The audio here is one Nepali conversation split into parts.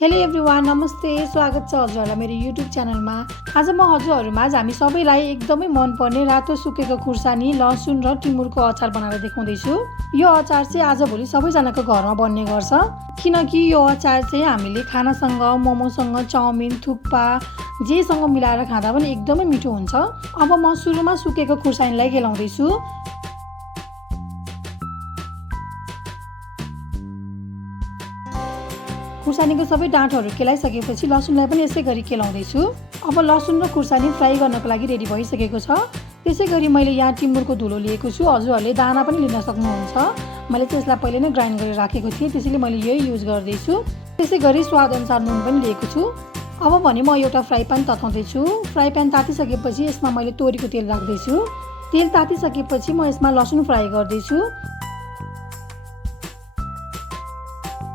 हेलो एभ्रिवान, नमस्ते। स्वागत छ हजुरहरूलाई मेरो युट्युब च्यानलमा। आज म हजुरहरूमाझ हामी सबैलाई एकदमै मनपर्ने रातो सुकेको खुर्सानी, लसुन र टिमुरको अचार बनाएर देखाउँदैछु। यो अचार चाहिँ आजभोलि सबैजनाको घरमा बन्ने गर्छ, किनकि यो अचार चाहिँ हामीले खानासँग, मोमोसँग, चाउमिन, थुक्पा जेसँग मिलाएर खाँदा पनि एकदमै मिठो हुन्छ। अब म सुरुमा सुकेको खुर्सानीलाई केलाउँदैछु। खुर्सानीको सबै डाँठहरू केलाइसकेपछि लसुनलाई पनि यसै गरी केलाउँदैछु। अब लसुन र खुर्सानी फ्राई गर्नको लागि रेडी भइसकेको छ। त्यसै गरी मैले यहाँ टिमुरको धुलो लिएको छु। हजुरहरूले दाना पनि लिन सक्नुहुन्छ। मैले चाहिँ यसलाई पहिले नै ग्राइन्ड गरेर राखेको थिएँ, त्यसैले मैले यही युज गर्दैछु। त्यसै गरी स्वादअनुसार नुन पनि लिएको छु। अब भने म एउटा फ्राई प्यान तताउँदैछु। फ्राई प्यान तातिसकेपछि यसमा मैले तोरीको तेल राख्दैछु। तेल तातिसकेपछि म यसमा लसुन फ्राई गर्दैछु।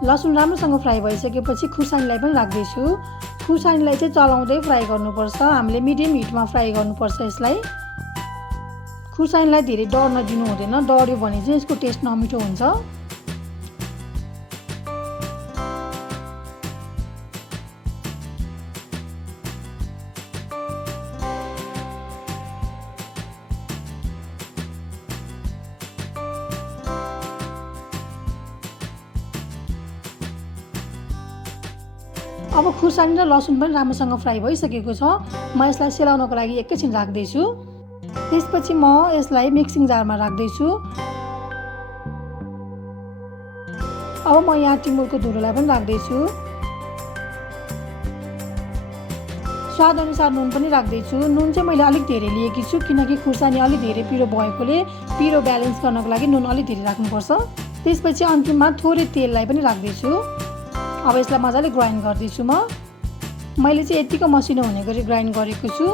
लसुन राम्रोसँग फ्राई भइसकेपछि खुर्सानीलाई पनि राख्दैछु। खुर्सानीलाई चाहिँ चलाउँदै फ्राई गर्नुपर्छ। हामीले मिडियम हिटमा फ्राई गर्नुपर्छ यसलाई। खुर्सानीलाई धेरै डढ्न दिनु हुँदैन, डढ्यो भने चाहिँ यसको टेस्ट नमिठो हुन्छ। अब खुर्सानी र लसुन पनि राम्रोसँग फ्राई भइसकेको छ। म यसलाई सेलाउनको लागि एकैछिन राख्दैछु। त्यसपछि म यसलाई मिक्सिङ जारमा राख्दैछु। अब म यहाँ टिमुरको धुलोलाई पनि राख्दैछु। स्वादअनुसार नुन पनि राख्दैछु। नुन चाहिँ मैले अलिक धेरै लिएकी छु, किनकि खुर्सानी अलिक धेरै पिरो भएकोले पिरो ब्यालेन्स गर्नको लागि नुन अलिक धेरै राख्नुपर्छ। त्यसपछि अन्तिममा थोरै तेललाई पनि राख्दैछु। अब यसलाई मजाले ग्राइन्ड गर्दैछु। मैले चाहिँ यतिको मसिनो हुने गरी ग्राइन्ड गरेको छु।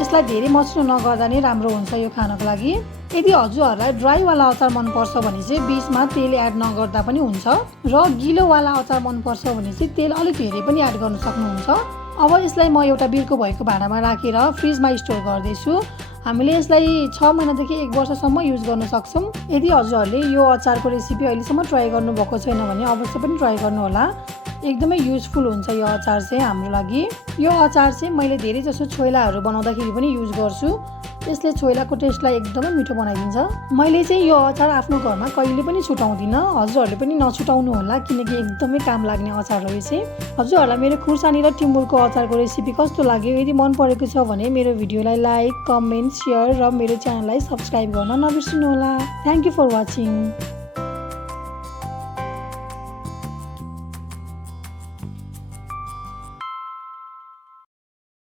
यसलाई धेरै मसिनो नगर्दा नै राम्रो हुन्छ यो खानको लागि। यदि हजुरहरूलाई ड्राईवाला अचार मनपर्छ भने चाहिँ बिचमा तेल एड नगर्दा पनि हुन्छ, र गिलोवाला अचार मनपर्छ भने चाहिँ तेल अलिक धेरै पनि एड गर्न सक्नुहुन्छ। अब यसलाई म एउटा बिर्को भएको भाँडामा राखेर फ्रिजमा स्टोर गर्दैछु। हामीले यसलाई 6 महिनादेखि 1 वर्षसम्म युज गर्न सक्छौँ। यदि हजुरहरूले यो अचारको रेसिपी अहिलेसम्म ट्राई गर्नुभएको छैन भने अवश्य पनि ट्राई गर्नुहोला। एकदमै युजफुल हुन्छ यो अचार चाहिँ हाम्रो लागि। यो अचार चाहिँ मैले धेरै जसो छोइलाहरू बनाउँदाखेरि पनि युज गर्छु। यसले छोइलाको टेस्टलाई एकदमै मिठो बनाइदिन्छ। मैले चाहिँ यो अचार आफ्नो घरमा कहिले पनि छुटाउँदिनँ। हजुरहरूले पनि नछुटाउनु होला, किनकि एकदमै काम लाग्ने अचार हो यो चाहिँ। हजुरहरूलाई मेरो खुर्सानी र टिमुरको अचारको रेसिपी कस्तो लाग्यो? यदि मन परेको छ भने मेरो भिडियोलाई लाइक, कमेन्ट, सेयर र मेरो च्यानललाई सब्सक्राइब गर्न नबिर्सिनुहोला। Thank you for watching.